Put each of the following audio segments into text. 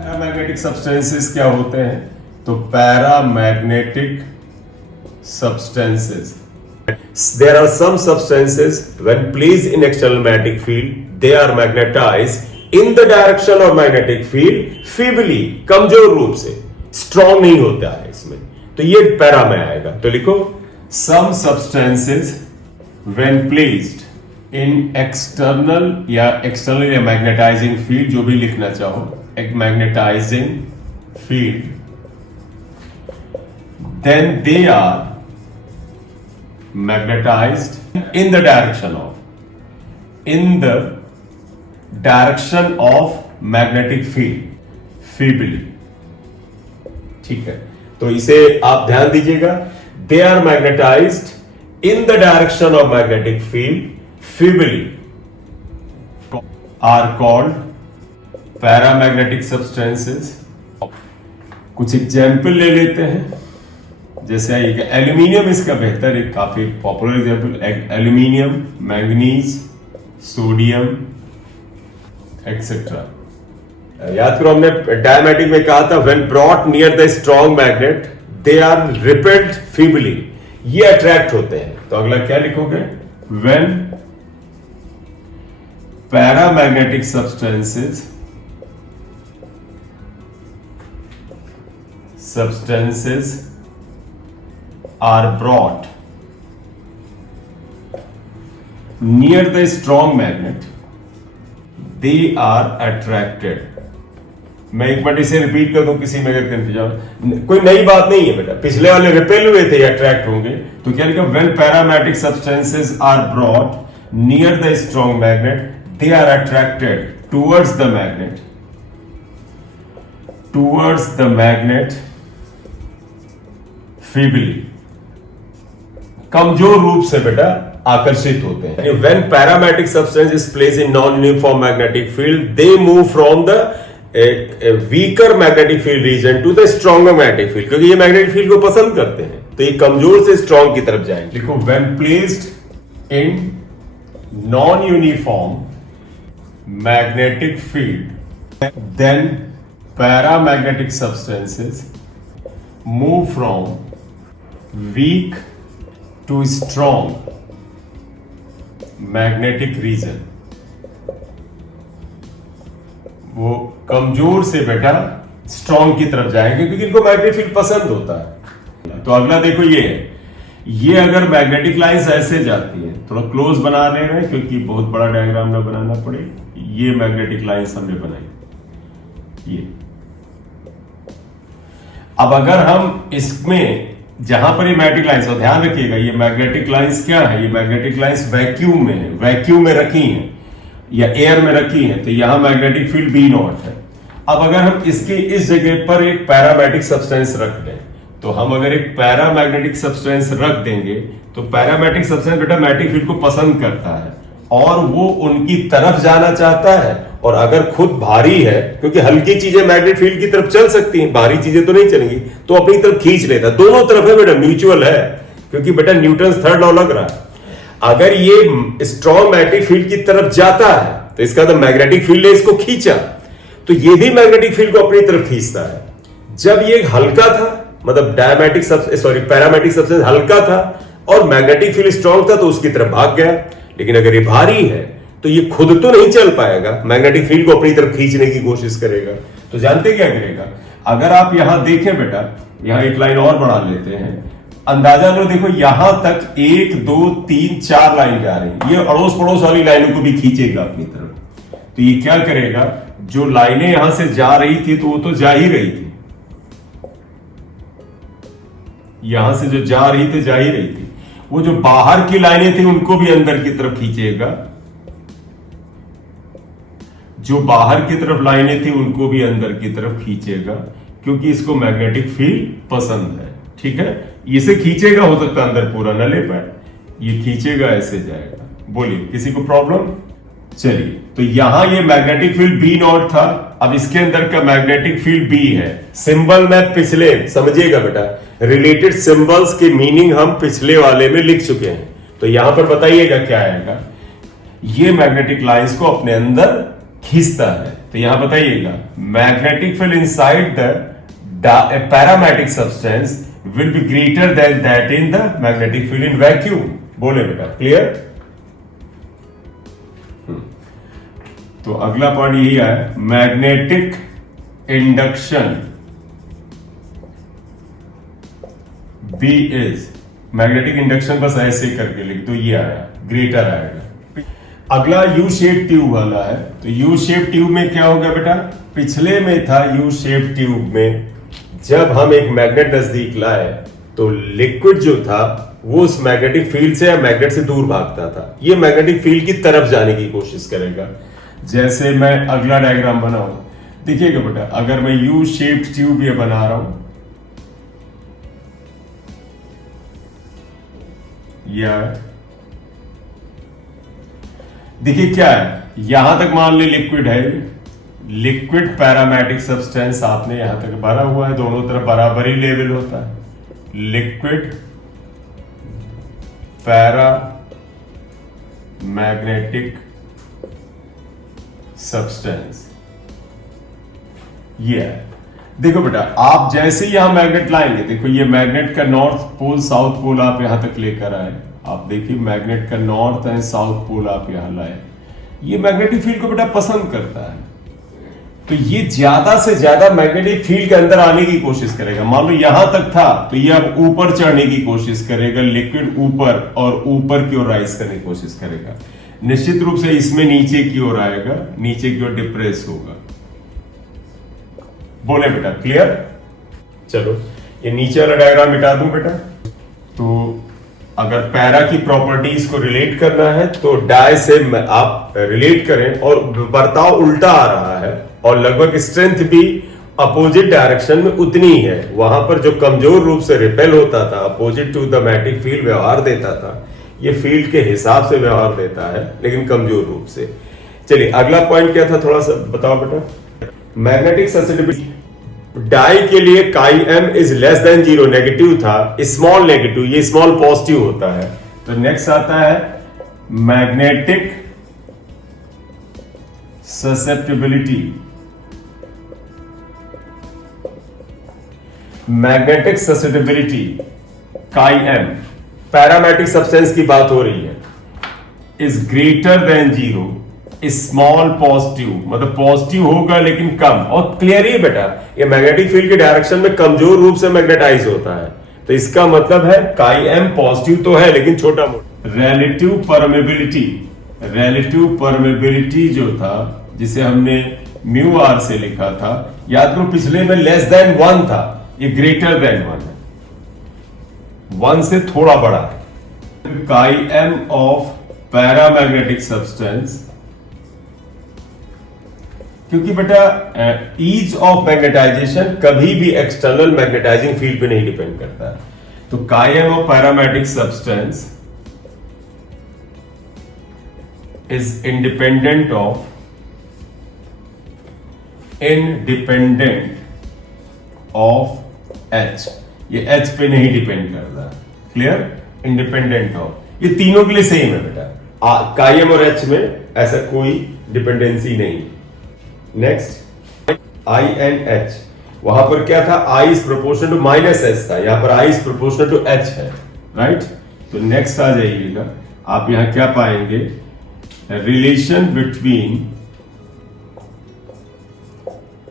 Paramagnetic substances क्या होते हैं? तो paramagnetic substances. There are some substances when placed in external magnetic field, they are magnetized in the direction of magnetic field feebly, कमजोर रूप से, strong नहीं होता है इसमें, तो ये पैरा में आएगा. तो लिखो some substances when placed in external या external या magnetizing field, जो भी लिखना चाहो, एक magnetizing field, then they are magnetized in the direction of magnetic field feebly. ठीक है, तो इसे आप ध्यान दीजिएगा. They are magnetized in the direction of magnetic field feebly are called paramagnetic substances. कुछ एग्जाम्पल ले लेते हैं. जैसे एल्यूमिनियम इसका बेहतर एक काफी popular example, aluminium, manganese, sodium etcetera. याद करो हमने डायमैटिक में कहा था when brought near the strong magnet they are repelled feebly, ये अट्रैक्ट होते हैं. तो अगला क्या लिखोगे? When paramagnetic substances are brought near the strong magnet, they are attracted. मैं एक बार इसे रिपीट कर दूं किसी में अगर कंफ्यूजन, कोई नई बात नहीं है बेटा, पिछले वाले रिपेल हुए थे, अट्रैक्ट होंगे. तो क्या लिखा? when paramagnetic substances are brought near the strong magnet, they are attracted towards the magnet feebly, कमजोर रूप से बेटा आकर्षित होते हैं. When paramagnetic substance is placed in non-uniform magnetic field, they move from the weaker magnetic field region to the stronger magnetic field, क्योंकि ये magnetic field को पसंद करते हैं, तो ये कमजोर से strong की तरफ जाएंगे. देखो, when placed in non-uniform magnetic field, then paramagnetic substances move from weak to strong magnetic region. वो कमजोर से बेटा स्ट्रॉन्ग की तरफ जाएंगे क्योंकि इनको मैग्नेटिक फील्ड पसंद होता है. तो अगला देखो, ये अगर मैग्नेटिक लाइंस ऐसे जाती है, थोड़ा क्लोज बना ले रहे हैं क्योंकि बहुत बड़ा डायग्राम ना बनाना पड़े. ये मैग्नेटिक लाइंस हमने बनाई. ये अब अगर हम इसमें जहां पर ये मैग्नेटिक लाइंस, और ध्यान रखिएगा ये मैग्नेटिक लाइंस क्या है, ये मैग्नेटिक लाइंस वैक्यूम में है, वैक्यूम में रखी हैं या एयर में रखी हैं, तो यहां मैग्नेटिक फील्ड बी नॉट है. अब अगर हम इसके इस जगह पर एक पैरामैग्नेटिक सब्सटेंस रख दें, तो हम अगर एक पैरामैग्नेटिक सब्सटेंस रख देंगे तो पैरामैग्नेटिक सब्सटेंस बेटा मैग्नेटिक फील्ड को पसंद करता है और वो उनकी तरफ जाना चाहता है. और अगर खुद भारी है, क्योंकि हल्की चीजें मैग्नेटिक फील्ड की तरफ चल सकती हैं, भारी चीजें तो नहीं चलेंगी, तो अपनी तरफ खींच लेता है. दोनों तरफ है बेटा, म्यूचुअल है, क्योंकि बेटा न्यूटन थर्ड लॉ लग रहा है. अगर ये स्ट्रॉन्ग मैग्नेटिक फील्ड की तरफ जाता है तो इसका तो मैग्नेटिक फील्ड ने इसको खींचा, तो ये भी मैग्नेटिक फील्ड को अपनी तरफ खींचता है. जब ये हल्का था, मतलब पैरामैग्नेटिक सब्सटेंस हल्का था और मैग्नेटिक फील्ड स्ट्रॉन्ग था, तो उसकी तरफ भाग गया. लेकिन अगर ये भारी है तो ये खुद तो नहीं चल पाएगा, मैग्नेटिक फील्ड को अपनी तरफ खींचने की कोशिश करेगा. तो जानते क्या करेगा? अगर आप यहां देखें बेटा, यहां एक लाइन और बढ़ा लेते हैं, अंदाजा लो, देखो यहां तक 1 2 3 4 लाइन जा रही है. ये अड़ोस पड़ोस वाली लाइनों को भी खींचेगा अपनी तरफ. तो ये क्या करेगा? जो लाइनें यहां से जा रही थी तो वो तो जा ही रही थी, यहां से जो जा रही थी, वो जो बाहर की लाइनें थी उनको भी अंदर की तरफ खींचेगा, जो बाहर की तरफ लाइनें थी उनको भी अंदर की तरफ खींचेगा, क्योंकि इसको मैग्नेटिक फील्ड पसंद है. ठीक है, इसे खींचेगा, हो सकता है अंदर पूरा न ले पाए, ये खींचेगा, ऐसे जाएगा. बोलिए, किसी को प्रॉब्लम? चलिए, तो यहां ये मैग्नेटिक फील्ड बी नॉट था, अब इसके अंदर का मैग्नेटिक फील्ड बी है. सिंबल मैं पिछले, समझिएगा बेटा, रिलेटेड सिंबल्स के मीनिंग हम पिछले वाले में लिख चुके हैं. तो यहां पर बताइएगा क्या आएगा. ये मैग्नेटिक लाइंस को अपने अंदर खींचता है. तो यहां बताइएगा, magnetic field inside the paramagnetic substance will be greater than that in the magnetic field in vacuum. बोले बेटा, क्लियर? तो अगला पॉइंट यही है, magnetic induction B is, magnetic induction बस ऐसे करके लिख दो, ये आया, ग्रेटर आएगा। अगला यू शेप ट्यूब वाला है। तो यू शेप ट्यूब में क्या होगा बेटा, पिछले में था यू शेप ट्यूब में जब हम एक मैग्नेट नजदीक लाए तो लिक्विड जो था वो उस मैग्नेटिक फील्ड से या मैग्नेट से दूर भागता था, ये मैग्नेटिक फील्ड की तरफ जाने की कोशिश करेगा। जैसे मैं अगला डायग्राम बनाऊं, देखिएगा बेटा, अगर मैं यू शेप ट्यूब ये बना रहा हूं, या देखिए क्या है, यहां तक मान ली लिक्विड है, लिक्विड पैरामैटिक सब्सटेंस आपने यहां तक भरा हुआ है, दोनों तरफ बराबर ही लेवल होता है। लिक्विड पैरा मैग्नेटिक सब्सटेंस, ये है। देखो बेटा, आप जैसे ही यहां मैग्नेट लाएंगे, देखो ये मैग्नेट का नॉर्थ पोल साउथ पोल आप यहां तक लेकर आए, आप देखिए मैग्नेट का नॉर्थ एंड साउथ पोल आप यहां लाए, ये मैग्नेटिक फील्ड को बेटा पसंद करता है, तो ये ज्यादा से ज्यादा मैग्नेटिक फील्ड के अंदर आने की कोशिश करेगा। मान लो यहां तक था तो ये अब ऊपर चढ़ने की कोशिश करेगा, लिक्विड ऊपर और ऊपर की ओर राइज करने की कोशिश करेगा। निश्चित रूप से इसमें नीचे की ओर आएगा, नीचे की ओर डिप्रेस होगा। बोले बेटा, क्लियर? चलो ये नीचे वाला डायग्राम मिटा दूं बेटा। तो अगर पैरा की प्रॉपर्टीज को रिलेट करना है तो डाय से आप रिलेट करें, और बर्ताव उल्टा आ रहा है और लगभग स्ट्रेंथ भी अपोजिट डायरेक्शन में उतनी है। वहां पर जो कमजोर रूप से रिपेल होता था, opposite to the magnetic field व्यवहार देता था, ये फील्ड के हिसाब से व्यवहार देता है लेकिन कमजोर रूप से। चलिए अगला पॉइंट क्या था, थोड़ा सा बताओ बेटा। मैग्नेटिक ससेप्टिबिलिटी डाई के लिए chi M is less than zero, negative था, स्मॉल नेगेटिव, ये स्मॉल पॉजिटिव होता है। तो नेक्स्ट आता है magnetic susceptibility. Magnetic susceptibility chi M, paramagnetic substance की बात हो रही है, is greater than zero, small positive, मतलब पॉजिटिव होगा लेकिन कम। और क्लियर ही बेटा, ये मैग्नेटिक फील्ड के डायरेक्शन में कमजोर रूप से मैग्नेटाइज होता है, तो इसका मतलब है काई एम पॉजिटिव तो है लेकिन छोटा मोटा। रिलेटिव परमेबिलिटी, रिलेटिव परमेबिलिटी जो था जिसे हमने म्यू आर से लिखा था, याद करो पिछले में लेस देन 1 था, ये ग्रेटर देन 1 है, 1 से थोड़ा बड़ा है। काई एम ऑफ पैरामैग्नेटिक सब्सटेंस, क्योंकि बेटा ईज ऑफ मैग्नेटाइजेशन कभी भी एक्सटर्नल मैग्नेटाइजिंग फील्ड पे नहीं डिपेंड करता है। तो chi M of paramagnetic substance is independent of H, ये एच पे नहीं डिपेंड करता, क्लियर? इंडिपेंडेंट ऑफ, ये तीनों के लिए सेम है बेटा, काई एम और एच में ऐसा कोई डिपेंडेंसी नहीं। नेक्स्ट आई एंड एच, वहां पर क्या था, I is proportional to minus H था, यहां पर I is proportional to H है, राइट? तो नेक्स्ट आ जाइएगा, आप यहां क्या पाएंगे, relation between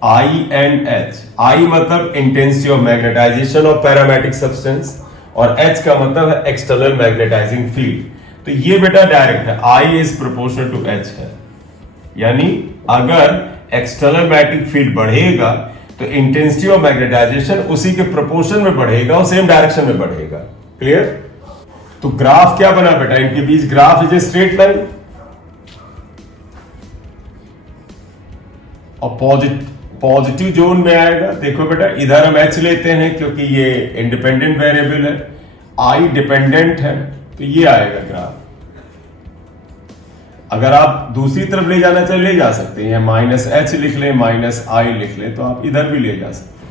I and H. I मतलब intensity of magnetization of paramagnetic substance, और एच का मतलब है एक्सटर्नल मैग्नेटाइजिंग फील्ड। तो ये बेटा डायरेक्ट है, आई इज प्रोपोर्शनल टू एच है, यानी अगर एक्सटर्नल मैग्नेटिक फील्ड बढ़ेगा तो इंटेंसिटी ऑफ मैग्नेटाइजेशन उसी के प्रोपोर्शन में बढ़ेगा और सेम डायरेक्शन में बढ़ेगा, क्लियर? तो ग्राफ क्या बना बेटा, इनके बीच graph is a straight line, और पॉजिटिव जोन में आएगा। देखो बेटा, इधर हम एच लेते हैं क्योंकि ये इंडिपेंडेंट वेरिएबल है, आई डिपेंडेंट है, तो ये आएगा ग्राफ। अगर आप दूसरी तरफ ले जाना चाहे ले जा सकते हैं, माइनस एच लिख लें, माइनस आई लिख लें, तो आप इधर भी ले जा सकते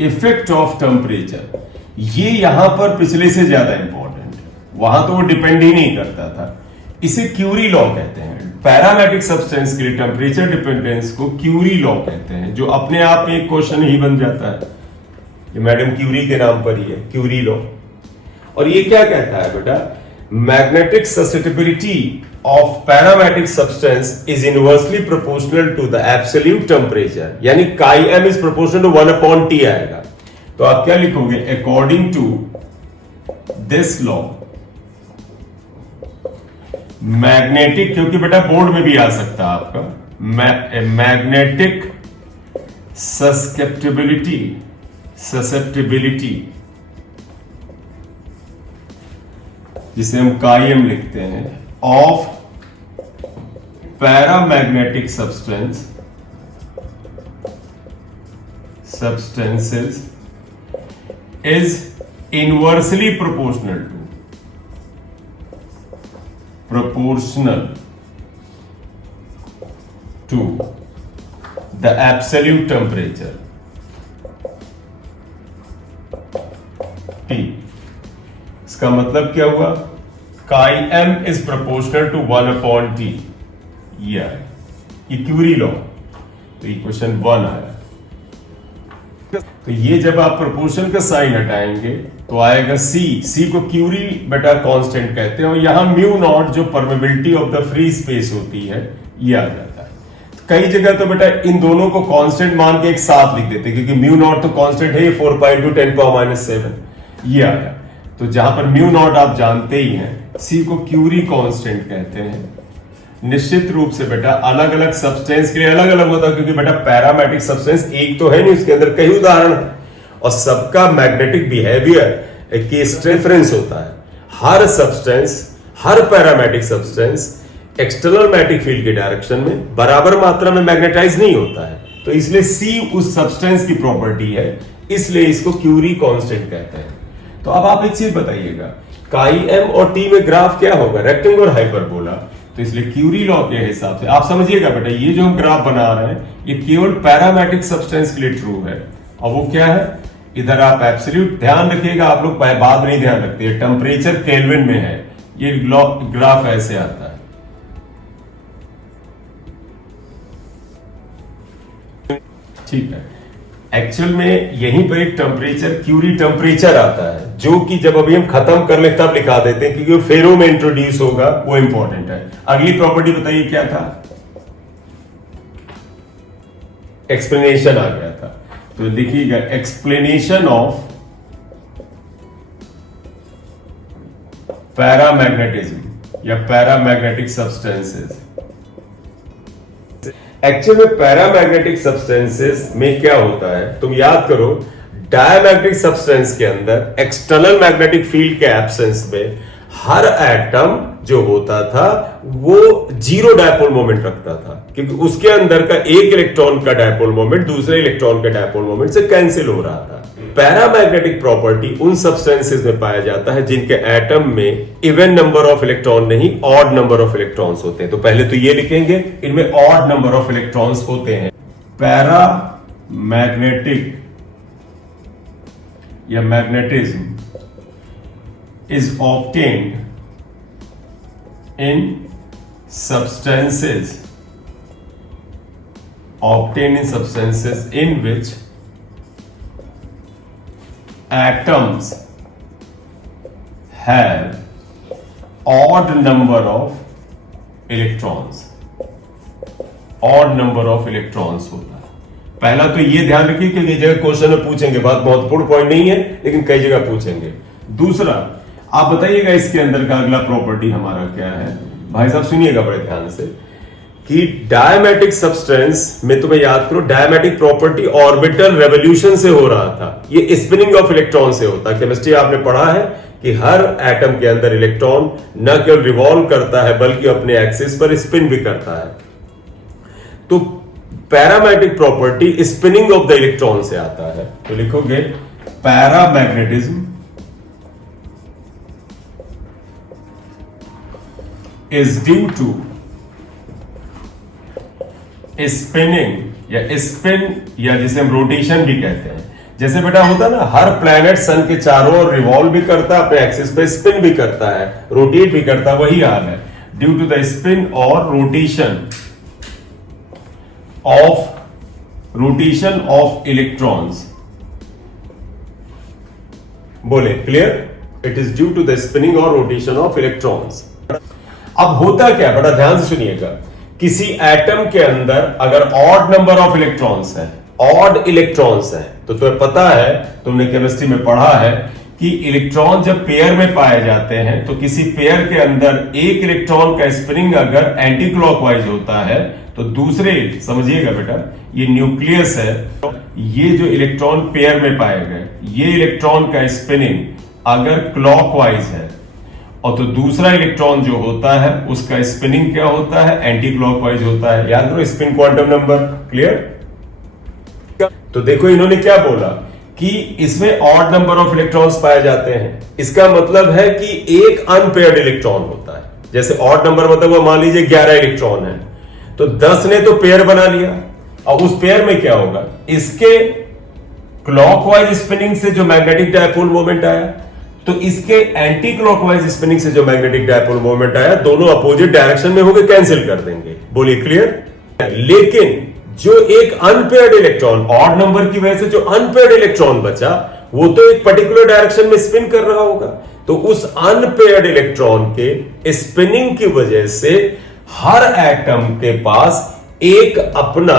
हैं। इफेक्ट ऑफ टेम्परेचर, ये यहां पर पिछले से ज्यादा इंपॉर्टेंट है। वहां तो वो डिपेंड ही नहीं करता था। इसे क्यूरी लॉ कहते हैं। पैरामेट्रिक सब्सटेंस के लिए टेम्परेचर डिपेंडेंस को क्यूरी लॉ कहते हैं, जो अपने आप में एक क्वेश्चन ही बन जाता है। ये मैडम क्यूरी के नाम पर ही है, क्यूरी लॉ। और ये क्या कहता है बेटा, magnetic susceptibility of parametric substance is inversely proportional to the absolute temperature, यानी chi M is proportional to 1/T आएगा। तो आप क्या लिखोगे, according to this law magnetic, क्योंकि बेटा बोर्ड में भी आ सकता है आपका, मैग्नेटिक ससेप्टिबिलिटी जिसे हम काईएम लिखते हैं, of paramagnetic substances is inversely proportional to the absolute temperature T। इसका मतलब क्या हुआ, काई M is proportional to 1/T। ये क्यूरी लॉ। तो ये क्वेश्चन 1 आया। तो ये जब आप प्रोपोर्शन का साइन हटाएंगे तो आएगा सी को क्यूरी बेटा कांस्टेंट कहते हैं, और यहां म्यू नॉट जो permeability of the free space होती है ये आ जाता है। तो कई जगह तो बेटा इन दोनों को कांस्टेंट मान के एक साथ लिख देते हैं, क्योंकि म्यू नॉट तो कांस्टेंट है, 4π×10⁻⁷ ये आया। तो जहां पर म्यू नॉट आप जानते ही हैं, सी को क्यूरी कांस्टेंट कहते हैं। निश्चित रूप से बेटा अलग अलग सब्सटेंस के लिए अलग अलग होता है, क्योंकि बेटा पैरामेट्रिक सब्सटेंस एक तो है नहीं, उसके अंदर कई उदाहरण है, और सबका मैग्नेटिक बिहेवियर के रेफरेंस होता है। हर सब्सटेंस, हर paramagnetic substance external magnetic field के डायरेक्शन में बराबर मात्रा में मैग्नेटाइज नहीं होता है। तो इसलिए सी उस सब्सटेंस की प्रॉपर्टी है, इसलिए इसको क्यूरी कांस्टेंट कहते हैं। तो अब आप एक चीज बताइएगा, काई एम और टी में ग्राफ क्या होगा, रेक्टेंगल और हाइपरबोला। तो इसलिए क्यूरी लॉ के हिसाब से आप समझिएगा बेटा, ये जो हम ग्राफ बना रहे हैं ये केवल पैरामेट्रिक सब्सटेंस के लिए ट्रू है। और वो क्या है, इधर आप एब्सोल्यूट ध्यान रखिएगा, आप लोग बाद में नहीं ध्यान रखते हैं, टेम्परेचर केल्विन में है। ये ग्राफ ऐसे आता है। ठीक है, एक्चुअल में यहीं पर एक टेम्परेचर क्यूरी टेम्परेचर आता है, जो कि जब अभी हम खत्म कर ले तब लिखा देते हैं, क्योंकि फेरो में इंट्रोड्यूस होगा, वो इंपॉर्टेंट है। अगली प्रॉपर्टी बताइए क्या था, एक्सप्लेनेशन आ गया था। तो लिखिएगा एक्सप्लेनेशन ऑफ पैरामैग्नेटिज्म या पैरामैग्नेटिक सब्सटेंसेस। एक्चुअल में पैरामैग्नेटिक सब्सटेंसेस में क्या होता है, तुम याद करो, डायमैग्नेटिक सब्सटेंस के अंदर एक्सटर्नल मैग्नेटिक फील्ड के एब्सेंस में हर एटम जो होता था वो जीरो डायपोल मोमेंट रखता था, क्योंकि उसके अंदर का एक इलेक्ट्रॉन का डायपोल मोमेंट दूसरे इलेक्ट्रॉन के डायपोल मोमेंट से कैंसिल हो रहा था। पैरामैग्नेटिक प्रॉपर्टी उन सब्सटेंसेस में पाया जाता है जिनके एटम में इवन नंबर ऑफ इलेक्ट्रॉन नहीं, ऑड नंबर ऑफ इलेक्ट्रॉन्स होते हैं। तो पहले तो ये लिखेंगे, इनमें ऑड नंबर ऑफ इलेक्ट्रॉन्स होते हैं। पैरामैग्नेटिक या magnetism is obtained in substances in which atoms have odd number of electrons होता है। पहला तो ये ध्यान रखिए कि ये जगह क्वेश्चन में पूछेंगे, बहुत महत्वपूर्ण पॉइंट नहीं है लेकिन कई जगह पूछेंगे। दूसरा आप बताइएगा इसके अंदर का अगला प्रॉपर्टी हमारा क्या है, भाई साहब सुनिएगा बड़े ध्यान से, कि डायमैटिक सब्सटेंस में तुम्हें याद करो, डायमैटिक प्रॉपर्टी ऑर्बिटल रेवोल्यूशन से हो रहा था, ये स्पिनिंग ऑफ इलेक्ट्रॉन से होता है। केमिस्ट्री आपने पढ़ा है कि हर एटम के अंदर इलेक्ट्रॉन न केवल रिवॉल्व करता है बल्कि अपने एक्सिस पर स्पिन भी करता है। तो paramagnetic property spinning of the electron से आता है। तो लिखोगे paramagnetism is due to spinning या स्पिन या जिसे हम रोटेशन भी कहते हैं। जैसे बेटा होता है ना, हर प्लैनेट सन के चारों ओर रिवॉल्व भी करता है, अपने एक्सिस पे स्पिन भी करता है, रोटेट भी करता है, वही हाल है। ड्यू टू द स्पिन और रोटेशन ऑफ इलेक्ट्रॉन्स। बोले clear? It is due to the spinning और रोटेशन ऑफ इलेक्ट्रॉन्स। अब होता क्या बेटा, ध्यान से सुनिएगा, किसी एटम के अंदर अगर ऑड नंबर ऑफ इलेक्ट्रॉन्स है, ऑड इलेक्ट्रॉन्स है, तो तुम्हें पता है, तुमने केमिस्ट्री में पढ़ा है कि इलेक्ट्रॉन जब पेयर में पाए जाते हैं तो किसी पेयर के अंदर एक इलेक्ट्रॉन का स्पिनिंग अगर एंटी क्लॉकवाइज होता है तो दूसरे, समझिएगा बेटा, ये न्यूक्लियस है, ये जो इलेक्ट्रॉन पेयर में पाए गए, ये इलेक्ट्रॉन का स्पिनिंग अगर क्लॉकवाइज है और तो दूसरा इलेक्ट्रॉन जो होता है उसका स्पिनिंग क्या होता है, एंटी क्लॉकवाइज होता है। याद करो स्पिन क्वांटम नंबर। क्लियर? तो देखो इन्होंने क्या बोला कि इसमें ऑड नंबर ऑफ इलेक्ट्रॉन्स पाए जाते हैं, इसका मतलब है कि एक अनपेयर्ड इलेक्ट्रॉन होता है। जैसे ऑड नंबर मतलब वो मान लीजिए 11 इलेक्ट्रॉन है, तो 10 ने तो पेयर बना लिया, और उस पेयर में क्या होगा, इसके क्लॉकवाइज स्पिनिंग से जो मैग्नेटिक डायपोल मोमेंट आया, तो इसके एंटी क्लॉकवाइज स्पिनिंग से जो मैग्नेटिक डायपोल मोमेंट आया, दोनों अपोजिट डायरेक्शन में होंगे, कैंसिल कर देंगे। बोलिए क्लियर? लेकिन जो एक अनपेयर्ड इलेक्ट्रॉन, ऑड नंबर की वजह से जो अनपेयर्ड इलेक्ट्रॉन बचा, वो तो एक पर्टिकुलर डायरेक्शन में स्पिन कर रहा होगा, तो उस अनपेयर्ड इलेक्ट्रॉन के स्पिनिंग की वजह से हर एटम के पास एक अपना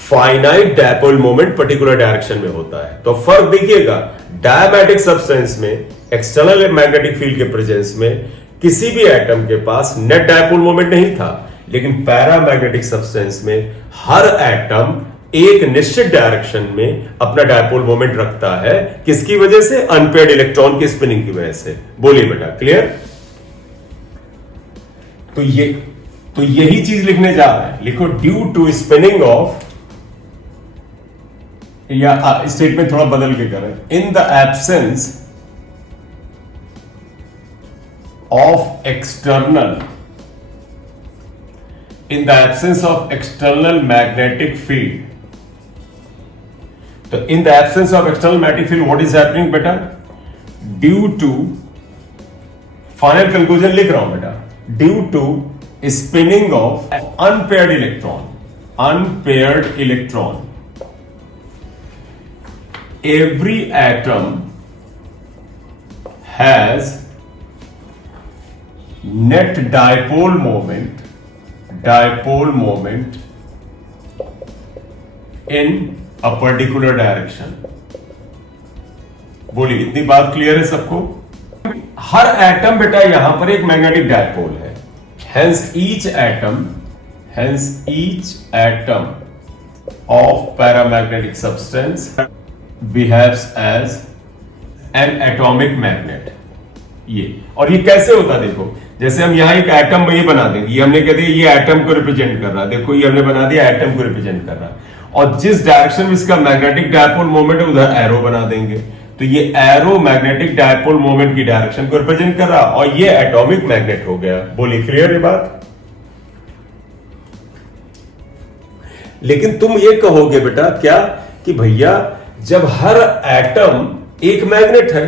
finite dipole moment particular direction में होता है। तो फर्क देखिएगा, डायमैटिक सब्सटेंस में एक्सटर्नल मैग्नेटिक फील्ड के प्रेजेंस में किसी भी एटम के पास नेट डायपोल मोमेंट नहीं था, लेकिन पैरामैग्नेटिक सब्सटेंस में हर एटम एक निश्चित डायरेक्शन में अपना डायपोल मोमेंट रखता है। किसकी वजह से? अनपेयर्ड इलेक्ट्रॉन की स्पिनिंग की वजह से। बोलिए बेटा, क्लियर? तो यही चीज लिखने जा रहा है, लिखो ड्यू टू स्पिनिंग ऑफ, या स्टेटमेंट थोड़ा बदल के करें, in the absence of external, in the absence of external magnetic field. So in the absence of external magnetic field, what is happening beta? Due to, final conclusion लिख रहा हूं बेटा, due to spinning of unpaired electron, every atom has net dipole moment in a particular direction. बोलिए, इतनी बात clear है सबको? हर atom बेटा यहां पर एक मैग्नेटिक डायपोल है, hence each atom of paramagnetic substance behaves as an atomic magnet. ये, और ये कैसे होता है देखो, जैसे हम यहां एक एटम में ही बना देंगे, ये हमने कह दिया ये एटम को रिप्रेजेंट कर रहा है, देखो ये हमने बना दिया एटम को रिप्रेजेंट कर रहा है, और जिस डायरेक्शन में इसका मैग्नेटिक डायपोल मोमेंट है उधर एरो बना देंगे, तो ये एरो मैग्नेटिक डायपोल मोमेंट की डायरेक्शन को रिप्रेजेंट कर रहा, और ये एटॉमिक मैग्नेट हो गया। बोलिए क्लियर है बात? लेकिन तुम ये कहोगे बेटा क्या कि भैया जब हर एटम एक मैग्नेट है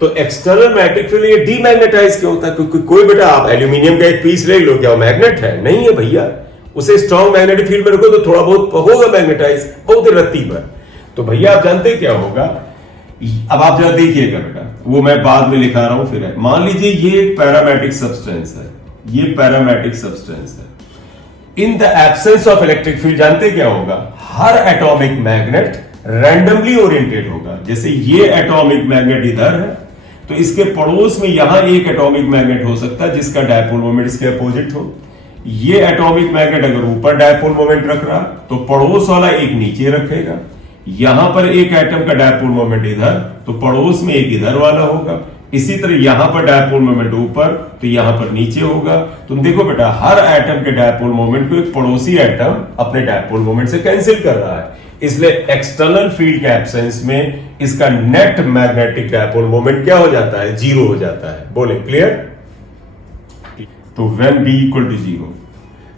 तो एक्सटर्नल मैग्नेटिक फील्ड ये डीमैग्नेटाइज क्यों होता है? क्योंकि कोई बेटा आप एल्यूमिनियम का एक पीस ले लो, क्या वो मैग्नेट है? नहीं है भैया, उसे स्ट्रॉन्ग मैग्नेटिक फील्ड में रखो तो थोड़ा बहुत होगा मैग्नेटाइज, बहुत रत्ती पर। तो भैया आप जानते क्या होगा, अब आप जरा देखिएगा बेटा, वो मैं बाद में लिखा रहा हूं फिर है। मान लीजिए ये एक पैरामैटिक सब्सटेंस है, ये पैरामैटिक सब्सटेंस है, in the absence of electric field जानते क्या होगा, हर एटॉमिक मैग्नेट रैंडमली ओरिएंटेड होगा। जैसे ये एटॉमिक मैग्नेट इधर है तो इसके पड़ोस में यहां एक एटॉमिक मैग्नेट हो सकता है जिसका डायपोल मोमेंट इसके अपोजिट हो। ये एटॉमिक मैग्नेट अगर ऊपर डायपोल मोमेंट रख रहा तो पड़ोस वाला एक नीचे रखेगा। यहां पर एक एटम का डायपोल मोमेंट इधर तो पड़ोस में एक इधर वाला होगा। इसी तरह यहां पर डायपोल मोमेंट ऊपर तो यहां पर नीचे होगा। तुम देखो बेटा, हर एटम के डायपोल मोमेंट को एक पड़ोसी एटम अपने डायपोल मोमेंट से कैंसिल कर रहा है। इसलिए एक्सटर्नल फील्ड के एब्सेंस में इसका नेट मैग्नेटिक डायपोल मोमेंट क्या हो जाता है? जीरो हो जाता है। बोले क्लियर? तो व्हेन b इक्वल टू 0,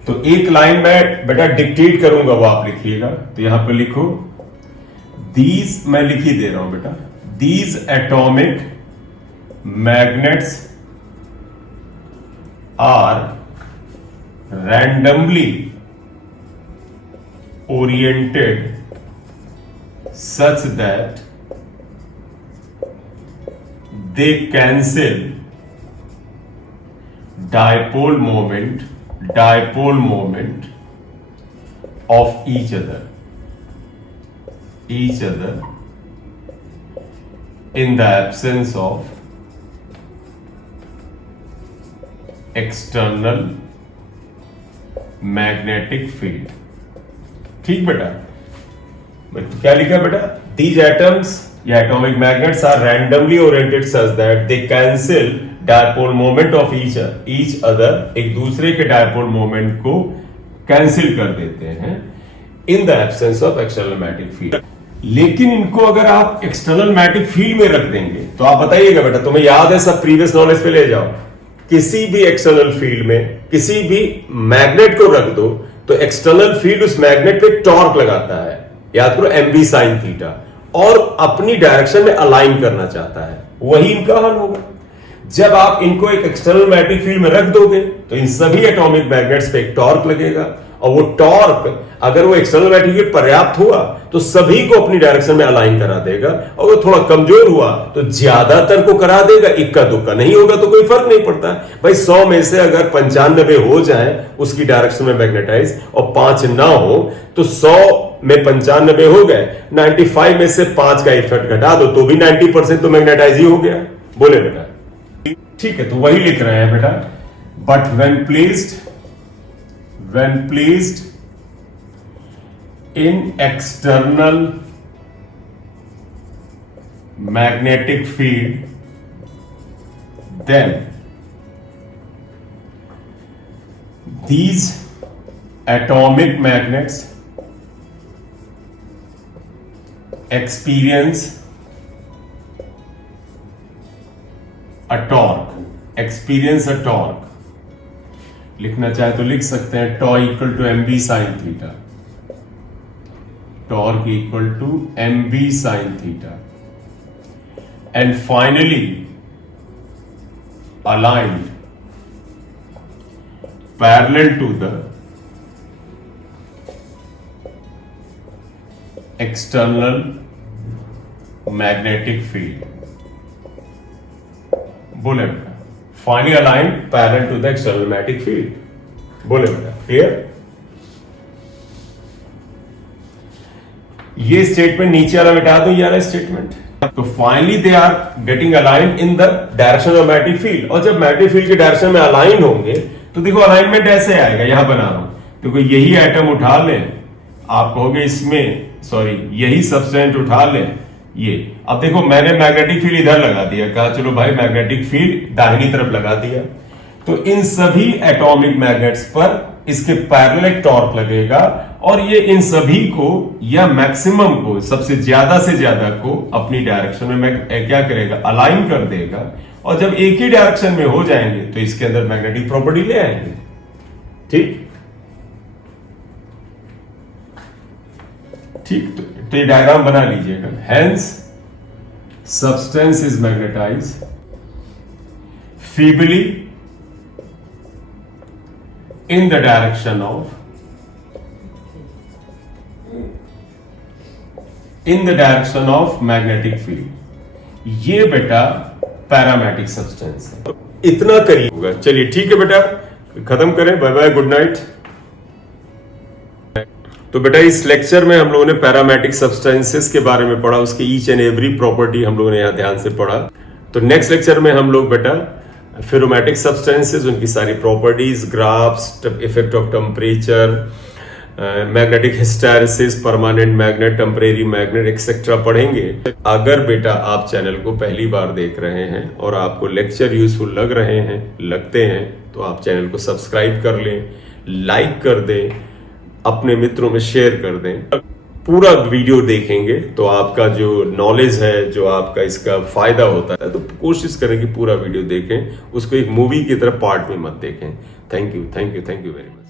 तो एक लाइन में बेटा डिक्टेट करूंगा, वो आप लिखिएगा। तो यहां पर लिखो दीज मैं लिख ही दे रहा हूं बेटा, these atomic magnets are randomly oriented such that they cancel dipole moment of each other in the absence of external magnetic field. ठीक बेटा, तो क्या लिखा बेटा, दीज एटम्स या atomic magnets are randomly oriented such that they cancel dipole moment of each other, एक दूसरे के डायपोल मोमेंट को कैंसिल कर देते हैं in the absence of external magnetic field. लेकिन इनको अगर आप एक्सटर्नल मैग्नेटिक फील्ड में रख देंगे तो आप बताइएगा बेटा, तुम्हें याद है, सब प्रीवियस नॉलेज पे ले जाओ, किसी भी एक्सटर्नल फील्ड में किसी भी मैग्नेट को रख दो तो एक्सटर्नल फील्ड उस मैग्नेट पे टॉर्क लगाता है, याद करो mb sin थीटा, और अपनी डायरेक्शन में अलाइन करना चाहता है। वही इनका हल होगा। जब आप इनको एक एक्सटर्नल मैग्नेटिक फील्ड में रख दोगे तो इन सभी एटॉमिक मैग्नेट्स पे एक टॉर्क लगेगा, और वो टॉर्क अगर वो एक्सटर्नल मैग्नेटिक फील्ड पर्याप्त हुआ तो सभी को अपनी डायरेक्शन में अलाइन करा देगा, और वो थोड़ा कमजोर हुआ तो ज्यादातर को करा देगा, इक्का दुक्का नहीं होगा तो कोई फर्क नहीं पड़ता। भाई 100 में से अगर 95 हो जाए उसकी डायरेक्शन में मैग्नेटाइज और 5 ना हो तो 100 में 95 हो गए, 95 में से 5 का इफेक्ट घटा दो तो भी 90% तो मैग्नेटाइज ही हो गया। बोले बेटा, ठीक है, तो वही लिख रहे हैं बेटा, but when placed in external magnetic field, then these atomic magnets experience a torque, लिखना चाहे तो लिख सकते हैं, tau equal to mb sin theta, torque equal to mb sin theta, and finally aligned parallel to the external magnetic field। बोले बेटा, finally align parallel to the external magnetic field. बोले बेटा, क्लियर? ये स्टेटमेंट नीचे वाला मिटा दो, ये वाला स्टेटमेंट। तो finally they are getting align in the direction of magnetic field, और जब मैग्नेटिक फील्ड के डायरेक्शन में अलाइन होंगे तो देखो अलाइनमेंट ऐसे आएगा, यहां बना रहा हूं, देखो यही एटम उठा लें, आप कहोगे इसमें सॉरी यही सब्सटेंस उठा लें ये। अब देखो मैंने मैग्नेटिक फील्ड इधर लगा दिया, कहा चलो भाई मैग्नेटिक फील्ड दाहिनी तरफ लगा दिया, तो इन सभी एटॉमिक मैग्नेट्स पर इसके पैरेलल एक टॉर्क लगेगा, और ये इन सभी को या मैक्सिमम को, सबसे ज्यादा से ज्यादा को अपनी डायरेक्शन में क्या करेगा, अलाइन कर देगा, और जब एक ही डायरेक्शन में हो जाएंगे तो इसके अंदर मैग्नेटिक प्रॉपर्टी ले आएंगे। ठीक, ठीक, तो ये डायग्राम बना लीजिएगा। Hence substance is magnetize feebly in the direction of magnetic field. ये बेटा पैरामैग्नेटिक सब्सटेंस है, तो इतना करिए होगा। चलिए ठीक है बेटा, खत्म करें, बाय बाय, गुड नाइट। तो बेटा इस लेक्चर में हम लोगों ने पैरामैग्नेटिक सब्सटेंसेस के बारे में पढ़ा, उसके ईच एंड एवरी प्रॉपर्टी हम लोगों ने यहां ध्यान से पढ़ा। तो नेक्स्ट लेक्चर में हम लोग बेटा फेरोमैग्नेटिक सब्सटेंसेस, उनकी सारी properties, graphs, effect of temperature, magnetic hysteresis, permanent magnet, temporary magnet etcetera पढ़ेंगे। अगर बेटा आप चैनल को पहली बार देख रहे हैं और आपको लेक्चर यूजफुल लगते हैं तो आप चैनल को सब्सक्राइब कर लें, लाइक कर दें, अपने मित्रों में शेयर कर दें। पूरा वीडियो देखेंगे तो आपका जो नॉलेज है, जो आपका इसका फायदा होता है, तो कोशिश करें कि पूरा वीडियो देखें, उसको एक मूवी की तरह पार्ट में मत देखें। Thank you very much.